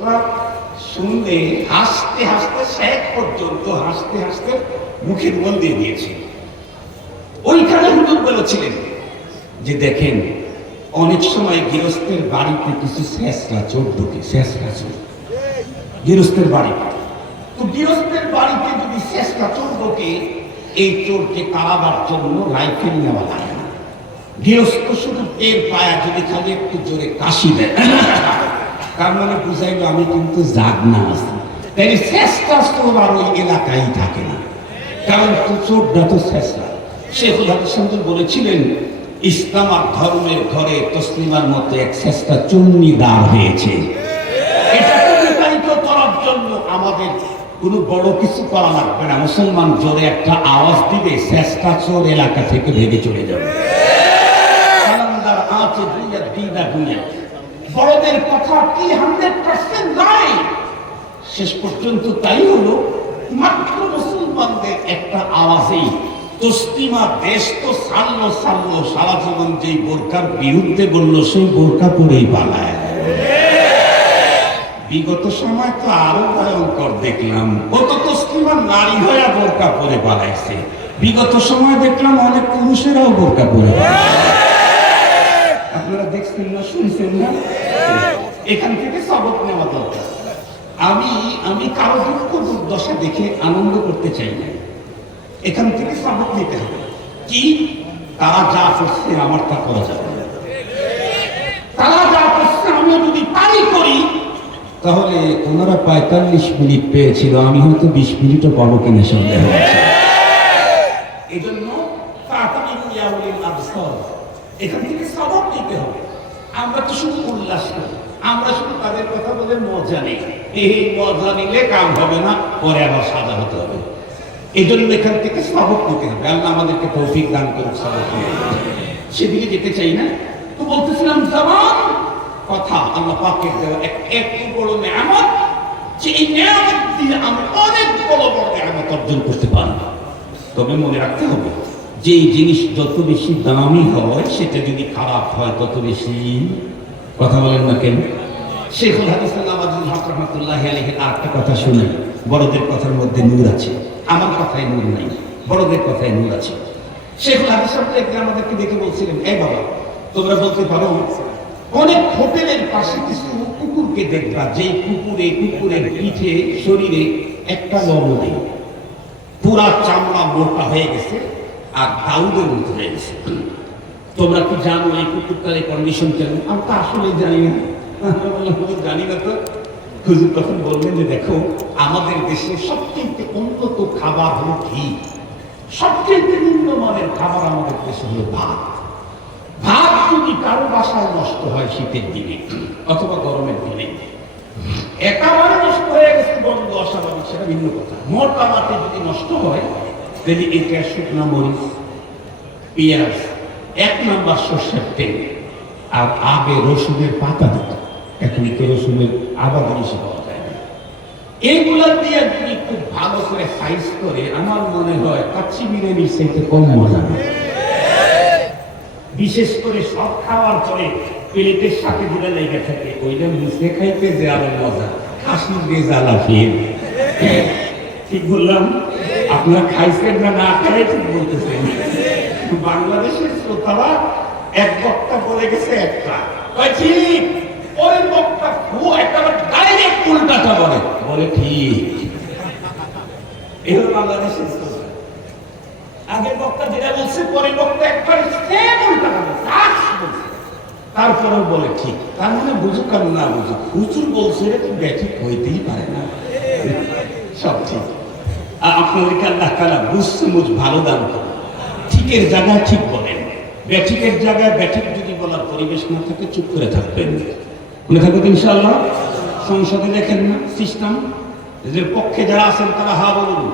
কথাটা শুনলে হাসতে হাসতে শেখ পর্যন্ত হাসতে হাসতে মুখের মন দিয়ে দিয়েছে। ওইখানে হুজুর বলেছিলেন যে দেখেন, অনেক সময় গৃহস্থের বাড়িতে কিছু শেষরা চোর ঢুকে, শেষরা চোর গৃহস্থের বাড়িতে। তো গৃহস্থের বাড়িতে যদি শেষরা চোর ঢোকে, এই চোরকে তাড়াবার জন্য রাইফেল নেওয়া লাগে না। গৃহস্থ শুধু টের পায়া যদি খালি একটু জোরে কাশি দেয়, তার মানে বুঝাইলো আমি কিন্তু জাগনা আছি। তাই শেষটা চোর আর ওই এলাকায় থাকে না, কারণ চোরটা তো শেষরা। শেখুল হাদিস বলেছিলেন, ইসলাম আর ধর্মের ঘরে তসলিমার মতো এক শেষটা চুন্নি দাঁড় হয়েছে। এটাকে বিতাড়িত করার জন্য আমাদের কোনো বড় কিছু করা লাগবে না। মুসলমান জোরে একটা আওয়াজ দিবে, শেষটা চোর এলাকা থেকে ভেঙে চলে যাবে। বড়দের কথা কি 100% নাই? শেষ পর্যন্ত তাই হলো, মাত্র মুসলমানদের একটা আওয়াজেই তসলিমা দেশ তো ছাড়লো সারা জীবন যেই বোরকার বিরুদ্ধে বলল সেই বোরকা পরেই পালায়। বিগত সময় তো আরো ভয়ঙ্কর দেখলাম, কত তসলিমা নারী হয়ে বোরকা পরে পালাইছে। বিগত সময় দেখলাম অনেক পুরুষেরাও বোরকা পরে পালাইছে। আপনারা দেখছেন না, শুনছেন না? এখান থেকে সবক নেওয়া দরকার। আমি কারো দুঃখ দুর্দশা দেখে আনন্দ করতে চাই না, এখান থেকে সবক নিতে হবে। কি তারা যা করছে আমার তা করা যাবে না। তারা যা করছে আমি যদি পারি করি, তাহলে ওনারা 45 মিনিট পেয়েছিল, আমি হয়তো 20 মিনিটও পাবো কিনা সন্দেহ আছে। এই জন্য এখান থেকে সবক নিতে হবে। আমরা তো শুধু উল্লাস করি, আমরা শুধু তাদের কথা বলে মজা নেই। এই মজা নিলে কাম হবে না, পরে আবার সাজা হতে হবে। এই জন্য এখান থেকে সবক নিতে হবে। আল্লাহ আমাদেরকে তৌফিক দান করুক সবক নিতে। সেদিকে যেতে চাই না। তো বলতেছিলাম, জবান কথা আল্লাহ পাকের দেওয়া এত বড় নেয়ামত, যে এই নেয়ামত দিয়ে আমি অনেক বড় বড় নেয়ামত অর্জন করতে পারি। তবে মনে রাখতে হবে, যে জিনিস যত বেশি দামি হয় সেটা যদি খারাপ হয় তত বেশি। কথা বলেন না কেন? শেখুল হাদিস নওয়াজুল হক রাহমাতুল্লাহি আলাইহি আরেকটা কথা শুনে, বড়দের কথার মধ্যে নূর আছে, আমার কথায় নূর নাই, বড়দের কথায় নূর আছে। শেখুল হাদিস আমাদেরকে দেখে বলছিলেন, এই বাবা, তোমরা বলতে পারো অনেক হোটেলের পাশে কিছু কুকুরকে দেখবা, যেই কুকুরের পিঠে শরীরে একটা লোম নেই, পুরা চামড়া মোটা হয়ে গেছে আর দাউদের মতো হয়ে গেছে। তোমরা কি জানো এই কুকুরটার এই কন্ডিশন কেন? আমি তো আসলে জানি না। জানি না তো। হুজুর তখন বললেন যে দেখো, আমাদের দেশে সবচেয়ে উন্নত খাবার হলো ঘি, সবচেয়ে নিম্নমানের খাবার আমাদের দেশে হলো ভাত। ভাত যদি কারো বাসায় নষ্ট হয় শীতের দিনে অথবা গরমের দিনে, একেবারে নষ্ট হয়ে গেছে বন্ধ অস্বাভাবিক, সেটা ভিন্ন কথা। মোটা মাটি যদি নষ্ট হয়, তাহলে এটা শুকনা মরিচ, পেঁয়াজ, 1 নাম্বার সর্ষের তেল, আর আগে রসুনের পাতা দিত। এখন তো রসুনের আবার জিনিস পাওয়া যায় না। এইগুলা দিয়ে যদি খুব ভালো করে সাইজ করে, আমার মনে হয় কাচ্চি বিরিয়ানির চাইতে কম মজা না। বিশেষ করে সব খাওয়ার পরে প্লেটের সাথে যেটা লেগে থাকে, ওইটা মিশে খাইতে যে আরো মজা। খাসির রেজালা ফের, ঠিক বললাম? আপনারা খাইছেন না, না খাই ঠিক বলতেছেন। বাংলাদেশের শ্রোতারা এক বক্তা বলে গেছে একটা, ঠিক পরের বক্তা একেবারে ডাইরেক্ট উল্টাটা বলে ঠিক। এই হলো বাংলাদেশের শ্রোতা। আগের বক্তা যেটা বলছে, পরের বক্তা একবারে সেম উল্টাটা বলছে, তারপরেও বলে ঠিক। তার মানে বুঝুক আর না বুঝুক, হুজুর বলছে এটা তো ব্যাঠিক হইতেই পারে না, সব ঠিক। আপনাদেরকে আল্লাহ তাআলা বুঝ ভালো দান করেন। ঠিকের জায়গায় ঠিক বলেন, ব্যাঠিকের জায়গায় ব্যাঠিক যদি বলার পরিবেশ না থাকে চুপ করে থাকবেন। মনে থাকবে ইনশাআল্লাহ। সংসদে দেখেন না সিস্টেম, যে পক্ষে যারা আছেন তারা হা বলুন,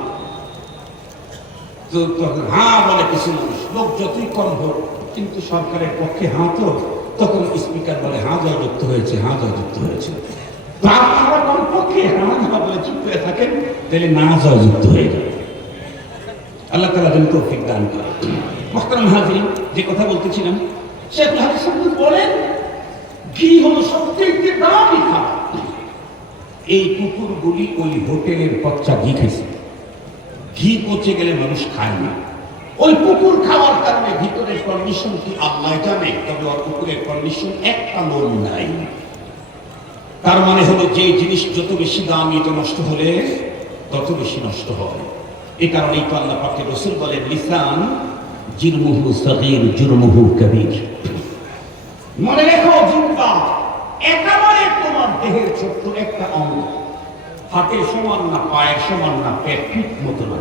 তো হা বলে কিছু মানুষ, লোক যতই কম হোক, কিন্তু সরকারের পক্ষে হা তো, তখন স্পিকার বলে হা জয়যুক্ত হয়েছে, হা জয়যুক্ত হয়েছে। আপনারা কমপক্ষে হা না বলে চুপ করে থাকেন, তাহলে না জয়যুক্ত হয়ে যাবে। আল্লাহ তাআলা যেন তৌফিক দান করে। মুহতারাম হাজিরিন, যে কথা বলতেছিলাম, শেখুল হাদিস বলেন ঘি হলো সবচেয়ে দামি খাবার। এই কুকুরগুলি ওই হোটেলের পচা ঘি খাইছে। ঘি পচে গেলে মানুষ খায় না। ওই কুকুর খাওয়ার কারণে ভিতরের কন্ডিশন কি আল্লাহ জানে, তবে ওর কুকুরের কন্ডিশন একটা মন নাই। তার মানে হলো যে জিনিস যত বেশি দাম এটা নষ্ট হলে তত বেশি নষ্ট হয়। এই কারণেই তো আল্লাহ পাকের রাসূল বলেন লিসান জিরমুহু সগীর জুরমুহু কবীর। মনে রেখো জিহ্বা একেবারে তোমার দেহের ছোট্ট একটা অঙ্গ, হাতের সমান না, পায়ের সমান না, পেট ঠিক মতো না,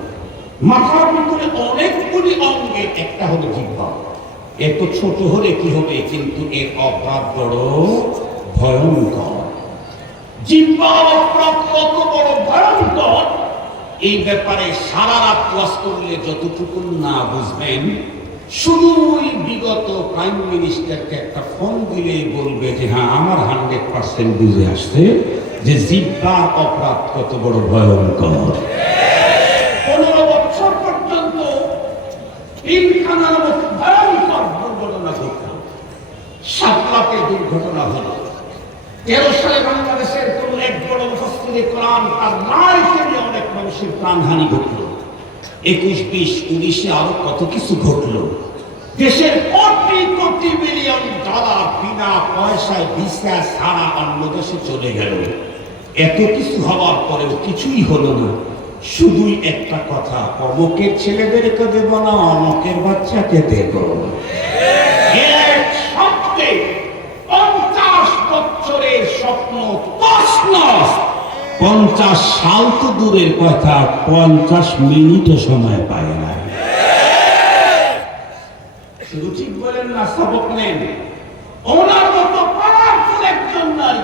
মাথার ভিতরে অনেকগুলি অঙ্গের একটা হলো জিহ্বা। এত ছোট হলে কি হবে, কিন্তু এর অপরাধ বড় ভয়ঙ্কর। জিহ্বা অপরাধ কত বড় ভয়ঙ্কর, এই ব্যাপারে সারা রাত ক্লাস করলে যতটুকু না বুঝবেন, শুধুই বিগত প্রাইম মিনিস্টারকে একটা ফোন দিলেই বলবে যে হ্যাঁ আমার 100% বুঝে আসছে যে জিহ্বার অপরাধ কত বড় ভয়ঙ্কর। 15 বছর পর্যন্ত পিলখানার মতো ভয়ঙ্কর দুর্ঘটনা ঘটল, 7 লাখের দুর্ঘটনা হল। 13 সালে বাংলাদেশের কোন এক বড় মুফাসসিরে কোরআন তার নারীকে নিয়ে অনেক মানুষের প্রাণহানি ঘটল। 21, 20, 19-এ আরো কত কিছু ঘটল। দেশের কোটি কোটি মিলিয়ন ডলার বিনা পয়সায় ভিসা ছাড়া অন্য দেশে চলে গেল। এত কিছু হওয়ার পরেও কিছুই হলো না, শুধুই একটা কথা, অমুকের ছেলেদেরকে দেব না, অমুকের বাচ্চাকে দেব। এক শব্দে 50 বছরের স্বপ্ন তছনছ। 50 সাল তো দূরের কথা, 50 মিনিটও সময় পায় না। শুধু ঠিক বলেন না, সবক নেন। ওনার মতো পাওয়ারফুল একজন নারী,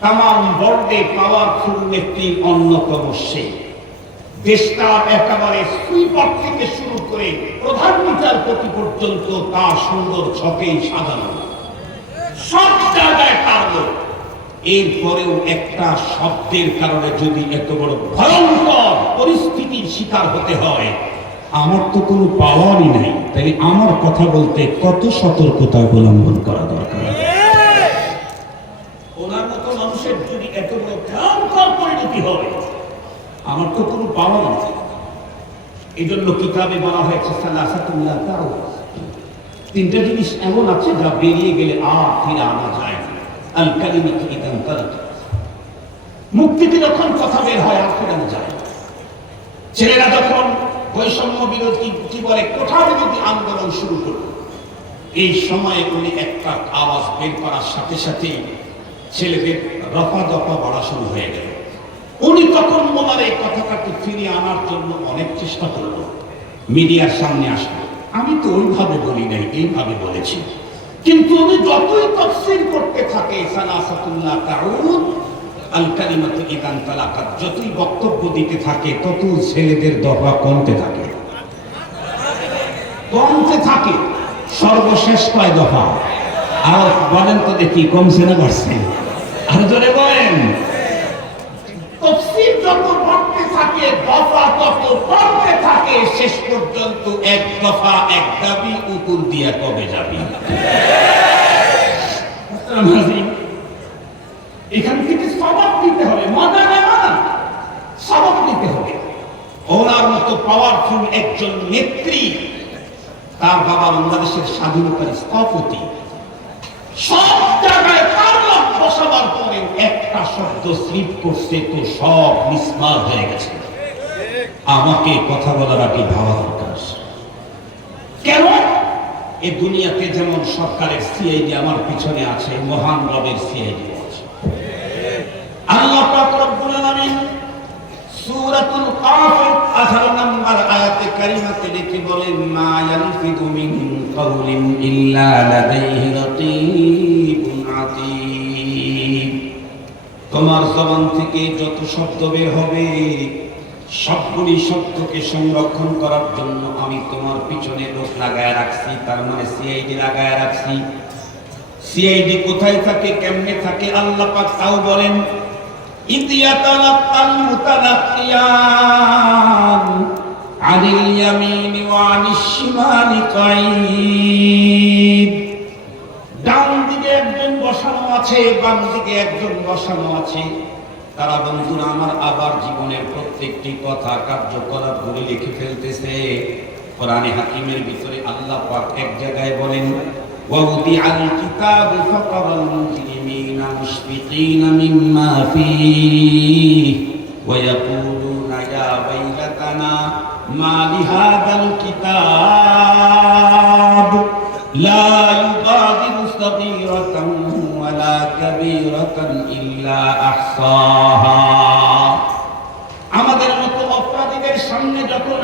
তামাম বর্ডে পাওয়ারফুল নেত্রী অন্যতম সে। দেশটা একেবারে সুইপার থেকে শুরু করে প্রধান বিচারপতি পর্যন্ত তার সুন্দর ছকেই সাজানো, সব জায়গায় তার লোক। এরপরেও একটা শব্দের কারণে যদি এত বড় ভয়ঙ্কর পরিস্থিতির শিকার হতে হয়, আমার তো কোনো পাওয়ারই নাই, তাই আমার কথা বলতে কত সতর্কতা অবলম্বন করা দরকার। ওনার মতো মানুষের যদি এত বড় ভয়ঙ্কর পরিণতি হয়, আমার তো কোনো পাওয়ার নেই। এই জন্য কিতাবে বলা হয়েছে সালাসাতুল্লাহ তাও, 3টা জিনিস এমন আছে যা বেরিয়ে গেলে আর ফিরে আনা যায় না। আল কালিমাতু ইদান তারাত, মুক্তিতে যখন কথা বের হয় আর ফেরানো যায়। ছেলেরা যখন বৈষম্য বিরোধী কি বলে কোঠা বিরোধী আন্দোলন শুরু করল, এই সময়ে উনি একটা আওয়াজ বের করার সাথে সাথে ছেলেদের রফা দফা বাড়া শুরু হয়ে গেল। উনি তখন ওনার এই কথাটাকে ফিরিয়ে আনার জন্য অনেক চেষ্টা করল, মিডিয়ার সামনে আসলো। আমি তো ওইভাবে বলি নাই, এইভাবে বলেছি। কিন্তু উনি যতই তাফসীর করতে থাকে সালাসাতুল্লাহ তাউদ আল কালিমাতু ইদান তালাকাত, যতই বক্তব্য দিতে থাকে তত ছেলেদের দফা কমতে থাকে, কমতে থাকে। সর্বশেষ কয় দফা? আর বলেন তো দেখি, কমছে না বাড়ছে? আর জোরে বলেন। তাফসীর যত পড়তে থাকে দফা তত পড়তে থাকে, শেষ পর্যন্ত এক দফা এক দাবি উপর দিয়া কবে যাবি। এখান থেকে সবক নিতে হবে, মজা নেওয়া না, সবক নিতে হবে। ওনার মতো পাওয়ারফুল একজন নেত্রী, তার বাবা বাংলাদেশের স্বাধীনতার স্থপতি, সব জায়গায় তার লোক বসাবার পরে একটা শব্দ স্লিপ করছে তো সব মিসমার হয়ে গেছে। আমাকে কথা বলার আগে ভাবা দরকার। কেন? এ দুনিয়াতে যেমন সরকারের সিআইডি আমার পিছনে আছে, মহান রবের সিআইডি আছে। আল্লাহ পাক রব্বুল আলামিন সূরাতুল কাফ 18 নম্বর আয়াতে কারিমাতে লিখে বলেন, মা ইয়ালফিদু মিন কাওলিন ইল্লা লাদাইহি রাকীবুন আতীদ। তোমার জবান থেকে যত শব্দ বের হবে, সবগুলি শব্দকে সংরক্ষণ করার জন্য আমি তোমার পিছনে লোক লাগায় রাখছি, তার মানে সিআইডি লাগায় রাখছি। সিআইডি কোথায় থাকে, কেমনে থাকে আল্লাহ পাক তাও বলেন, ইতিয়াতালাক্কাল মুতালাক্কিয়ান আনিল ইয়ামিনি ওয়া আনিশ শিমালি কাঈদ। ডান দিকে একজন বসানো আছে, বাম দিকে একজন বসানো আছে। তারা বন্ধুরা আমার আবার জীবনের প্রত্যেকটি কথা কার্যকলাপ করে লিখে ফেলতেছে। কোরআনে হাকিমের ভিতরে আল্লাহ পাক এক জায়গায় বলেন, وَوُضِعَ الْكِتَابُ فَتَرَى الْمُجْرِمِينَ مُشْفِقِينَ مِمَّا فِيهِ وَيَقُولُونَ يَا وَيْلَتَنَا مَا لِهَذَا الْكِتَابِ لَا يُغَادِرُ صَغِيرَةً وَلَا كَبِيرَةً إِلَّا أَحْصَاهَا। আমাদের মতো অপরাধীদের সামনে যখন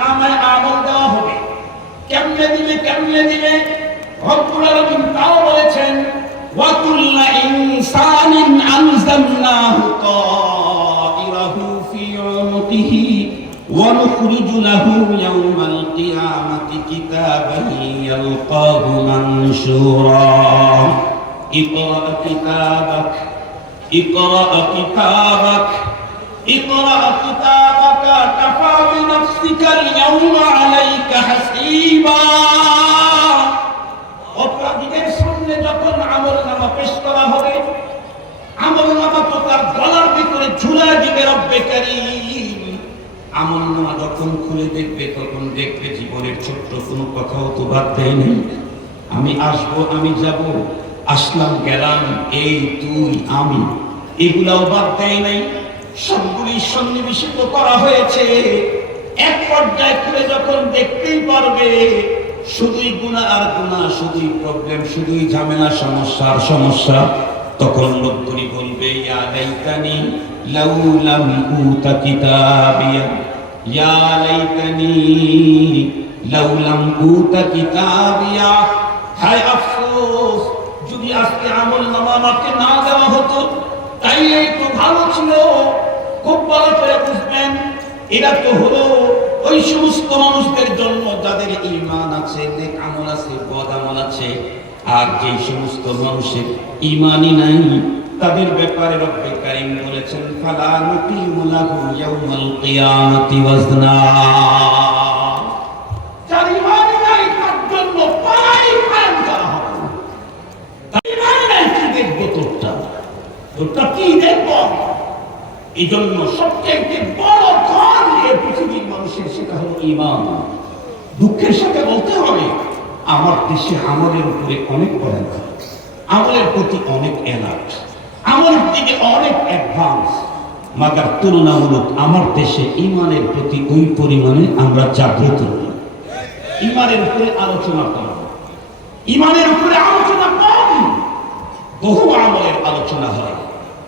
নামায় আমল দেওয়া হবে, কেমনে দিবে রব্বুল আলামিন তাও বলেছেন, ওয়া কুল্লু ইনসানিন আলজামনাহু তাইরাহু ফি উনুকিহি ওয়া নুখরিজু লাহু ইয়াওমাল কিয়ামাতি কিতাবান ইয়ালকাহু মানশুরা। ইকরা কিতাবাক اقرأ كتابك كفى بنفسك اليوم عليك حسيبا। অপরাধীদের সামনে যখন আমলনামা পেশ করা হবে, আমলনামা তো তার গলার ভিতরে ঝুলায় দিবে রব্বে কারীম। আমলনামা যখন খুলে দেখবে তখন দেখবে জীবনের ছোট্ট কোনো কথাও তো বাদ দেয়নি। আমি আসবো, আমি যাব, আসলাম গেলাম, এই তুই আমি, এগুলাও বাদ দেয় নাই। সবগুলি সন্নিবেশিত করা হয়েছে। এক পর্যায়ে খুলে যখন দেখতেই পারবে শুধুই গুনাহ আর গুনাহ, শুধুই প্রবলেম, শুধুই ঝামেলা, সমস্যা, তখন লোকগুলি বলবে, ইয়া লাইতানি লাউ লাম উতা কিতাবিয়া, ইয়া লাইতানি লাউ লাম উতা কিতাবিয়া। হায় আফসোস, যদি আজকে আমলনামা আমাকে না দেওয়া হতো তাইলেই তো ভালো ছিল। খুব ভালো করে বুঝবেন, এরা তো হলো ওই সমস্ত মানুষদের জন্য যাদের ঈমান আছে, নেক আমল আছে, বদ আমল আছে। আর যে সমস্ত মানুষের ঈমানই নাই তাদের ব্যাপারে রব্বে কারীম বলেছেন, ফালা নুকিমু লাহু ইয়াউমাল কিয়ামাতি ওয়াজনা। যার ঈমান নাই তার জন্য পাই কায়েম করা হবে না। তার ঈমান নাই, কি দেখবো তোরটা কি দেখবো? এই জন্য সবচেয়ে বড় ধন এই পৃথিবীর মানুষের, সেটা হলো ঈমান। দুঃখের সাথে বলতে হবে, আমার দেশে আমলের উপরে অনেক পড়ান, আমলের প্রতি অনেক এলার্ট, আমলের দিকে অনেক অ্যাডভান্স, মাগার তুলনামূলক আমার দেশে ঈমানের প্রতি ওই পরিমাণে আমরা জাগ্রত নই। ঈমানের উপরে আলোচনা কম, ঈমানের উপরে আলোচনা কম, বহু আমলের আলোচনা হয়।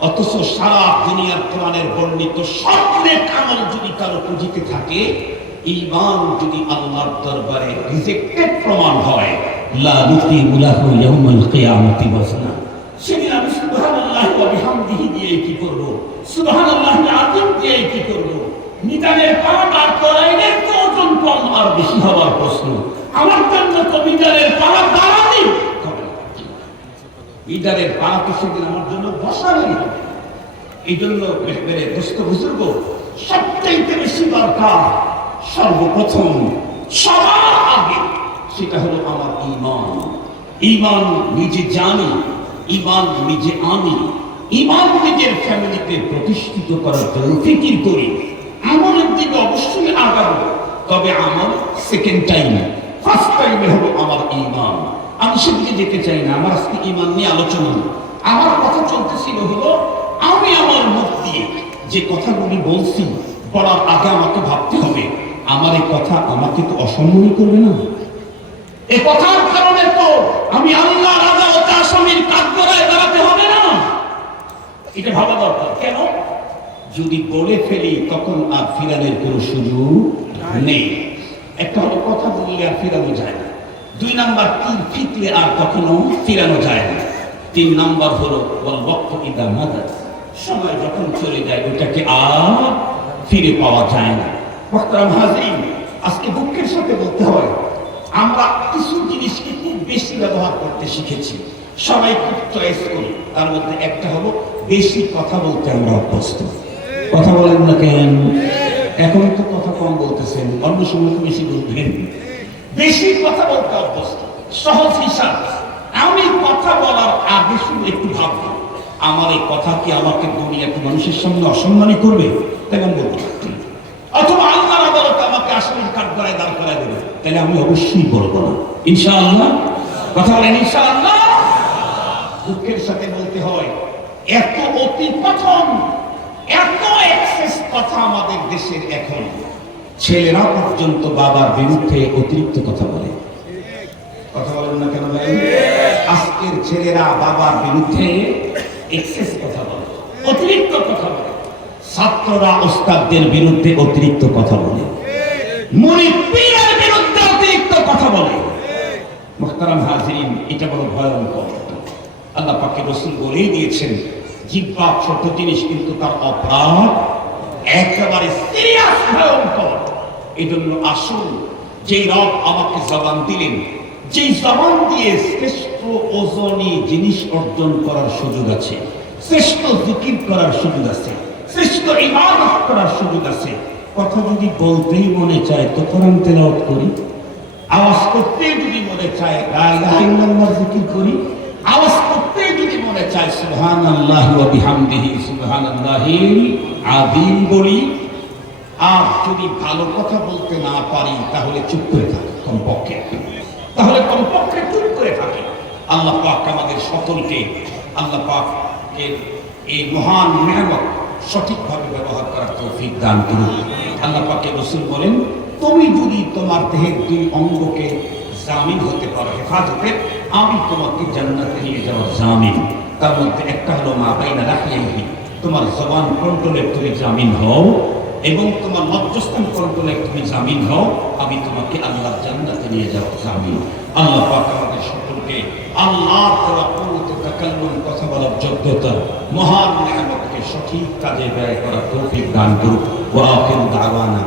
অথচ সারা দুনিয়ার কোরআনের বর্ণিত সব নেক আমল যদি কারো পুঁজিতে থাকে, ঈমান যদি আল্লাহর দরবারে রিজেক্টেড প্রমাণ হয়, লা নুকিমু লাহু ইয়াউমাল কিয়ামাতি ওয়াজনা। সেদিন আমি সুবহানাল্লাহি ওয়া বিহামদিহি দিয়ে কি করব? সুবহানাল্লাহি আযীম দিয়ে কি করব? মিজানের পাট আর তরাইনের তো ওজন কম আর বেশি হওয়ার প্রশ্ন। আমার জন্য তো মিজানের পাড়া দাঁড়ানি হবে, মিজানের পাড়া তো সেদিন আমার জন্য বসানি হবে। এই জন্য বেরে দোস্ত বুজুর্গ, সবচাইতে বেশি দরকার সর্বপ্রথম সবার আগে সেটা হলো আমার ঈমান। ঈমান নিজে জানি, ঈমান নিজে আনি, ঈমান নিজের ফ্যামিলিতে প্রতিষ্ঠিত করার জন্য ফিকির করি। আমলের দিকে অবশ্যই আগাবো, তবে আমল সেকেন্ড টাইম, ফার্স্ট টাইমে হলো আমার ঈমান। আমি সেদিকে যেতে চাই না, আমার আজকে ঈমান নিয়ে আলোচনা। আমার কথা চলতেছিল হলো, আমি আমার মুখ দিয়ে যে কথাগুলি বলছি বলার আগে আমাকে ভাবতে হবে, আমার এই কথা আমাকে তো অসম্মানই করবে না। এই কথার কারণে তো আমি আল্লাহর আদালতে আসামির কাঠগড়ায় দাঁড়াতে হবে না, এটা ভাবা দরকার। কেন? যদি বলে ফেলি তখন আর ফিরানোর কোনো সুযোগ নেই। একটা হলো কথা বললে আর ফিরানো যায় না, 2 নাম্বার তীর ফিকলে আর কখনো ফিরানো যায় না, 3 নাম্বার হলো ওয়াল ওয়াক্তু ইদা মাদা, সময় যখন চলে যায় ওটাকে আর ফিরে পাওয়া যায় না। মুহতারাম হাজিরিন, আজকে দুঃখের সাথে বলতে হয়, আমরা কিছু জিনিসকে খুব বেশি ব্যবহার করতে শিখেছি, সবাই খুব চয়েস করি। তার মধ্যে একটা হলো বেশি কথা বলতে আমরা অভ্যস্ত। কথা বলেন না কেন? এখন তো কথা কম বলতেছেন, অন্য সময় তো বেশি বলবেন। বেশি কথা বলতে অভ্যস্ত। সহজ হিসাব, আমি কথা বলার আগে শুধু একটু ভাববো আমার এই কথা কি আমাকে দুনিয়াতে মানুষের সামনে অসম্মানী করবে? তাই আমি বলবো না। অথবা আল্লাহর আদালতে আমাকে আসামির কাঠ গড়ায় দাঁড় করায় দেবে, তাহলে আমি অবশ্যই বলবো না ইনশাআল্লাহ। কথা বলেন ইনশাআল্লাহ। দুঃখের সাথে বলতে হয়, এত অতি কথন, এত এক্সেস কথা আমাদের দেশের এখন, ছেলেরা পর্যন্ত বাবার বিরুদ্ধে অতিরিক্ত কথা বলে। কথা বলেন না কেন বলেন? আজকের ছেলেরা বাবার বিরুদ্ধে এক্সেস কথা বলে, অতিরিক্ত কথা বলে। ছাত্ররা ওস্তাদদের বিরুদ্ধে অতিরিক্ত কথা বলে, মুরিদ পীরের বিরুদ্ধে অতিরিক্ত কথা বলে। মুহতারাম হাজিরিন, এটা বড় ভয়ঙ্কর। আল্লাহ পাকের রাসূল বলেই দিয়েছেন, জিহ্বা ছোট জিনিস কিন্তু তার অপরাধ একেবারে সিরিয়াস, ভয়ঙ্কর। এই জন্য আসুন, যেই রব আমাকে জবান দিলেন, যেই জবান দিয়ে শ্রেষ্ঠ ওজনী জিনিস অর্জন করার সুযোগ আছে, শ্রেষ্ঠ জিকির করার সুযোগ আছে, শ্রেষ্ঠ ইবাদত করার সুযোগ আছে। কথা যদি বলতেই মনে চায় তো কোরআন তেলাওয়াত করি, আওয়াজ করতেই যদি মনে চায় লা ইলাহা ইল্লাল্লাহ জিকির করি, আওয়াজ করতেই যদি মনে চায় সুবহানাল্লাহি ওয়া বিহামদিহি সুবহানাল্লাহিল আযীম বলি। আর যদি ভালো কথা বলতে না পারি তাহলে চুপ করে থাকি, কমপক্ষে চুপ করে থাকি। আল্লাহ পাক আমাদের সকলকে, আল্লাহ পাকের এই মহান নিয়ামত সঠিকভাবে ব্যবহার করার তৌফিক দান করুন। আল্লাহ পাকের রাসূল বলেন, তুমি যদি তোমার দেহের দুই অঙ্গকে জামিন হতে পারো হেফাজতে, আমি তোমাকে জান্নাতে নিয়ে যাওয়ার জামিন। তার মধ্যে একটা হলো মা বাইনা রাখিয়াহি, তোমার জবান কন্ট্রোলের তুমি জামিন হও, এবং তোমার লজ্জাস্থান কন্ট্রোলের তুমি জামিন হও, আমি তোমাকে আল্লাহর জান্নাতে নিয়ে যাওয়ার জামিন। আল্লাহ পাক আমাদের সকলকে আল্লাহর দেওয়া কুওয়াতে তাকাল্লুম, কথা বলার যোগ্যতা, মহান নিয়ামতকে সঠিক কাজে ব্যয় করার তৌফিক দান করুন। ওয়া আখিরু দাওয়ানা